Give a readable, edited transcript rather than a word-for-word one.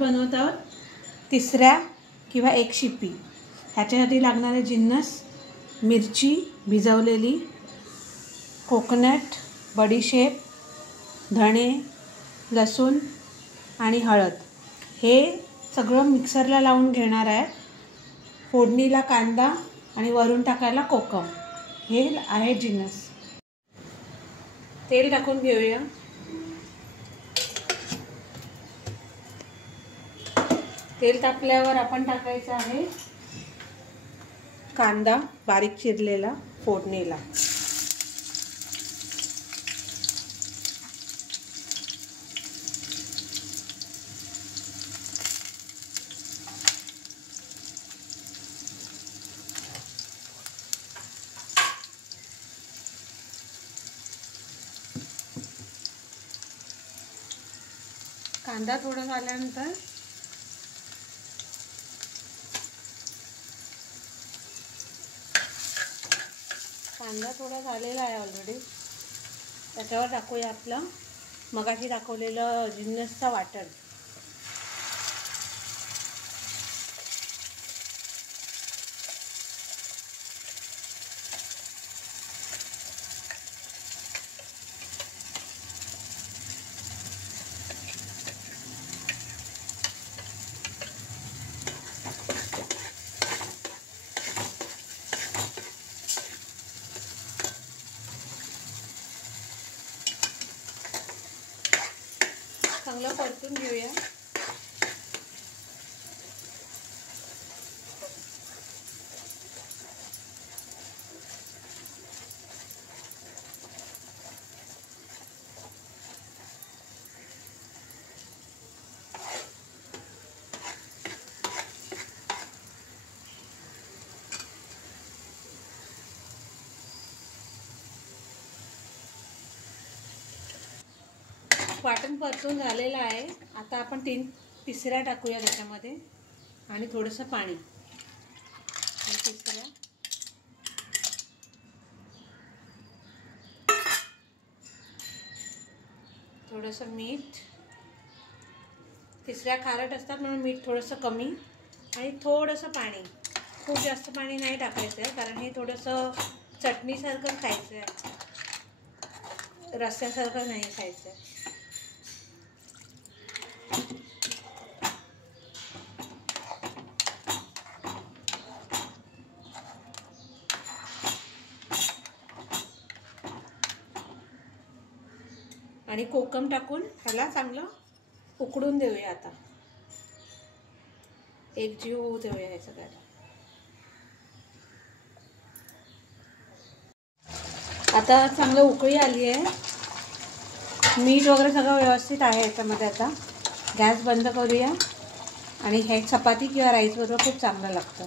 बनवत आहोत, तिसऱ्या किंवा एक शिपी. ह्याच्यासाठी लागणारे जिन्नस: मिरची भिजवलेली, कोकोनट, बडीशेप, धणे, लसूण आणि हळद. हे सगळं मिक्सरला लावून घेणार आहे. फोडणीला कांदा आणि वरून टाकायला कोकम. हे आहे जिन्नस. तेल टाकून घेऊया. तेल तापल्यावर आपण टाकायचं आहे कांदा बारीक चिरलेला फोडणीला. कांदा थोडा झाल्यानंतर कांदा थोडा झालेला आहे ऑलरेडी. त्याच्यावर टाकूया आपलं मगाशी दाखवलेलं जिन्नसचा वाटण. चांगलं परतून घेऊया. वाटण परतून झालेलं आहे. आता आपण तिसऱ्या टाकूया त्याच्यामध्ये आणि थोडंसं पाणी. तिसऱ्या थोडंसं मीठ. तिसऱ्या खारट असतात म्हणून मीठ थोडंसं कमी आणि थोडंसं पाणी. खूप जास्त पाणी नाही टाकायचं आहे कारण हे थोडंसं चटणीसारखं खायचं आहे, रस्स्यासारखं नाही खायचं आहे. आणि कोकम टाकून ह्याला चांगलं उकडून देऊया. आता एक जीव होऊ देऊया हे सगळ्याला. आता चांगलं उकळी आली आहे. मीठ वगैरे सगळं व्यवस्थित आहे याच्यामध्ये. आता गॅस बंद करूया आणि हे चपाती किंवा राईस बरोबर खूप चांगलं लागतं.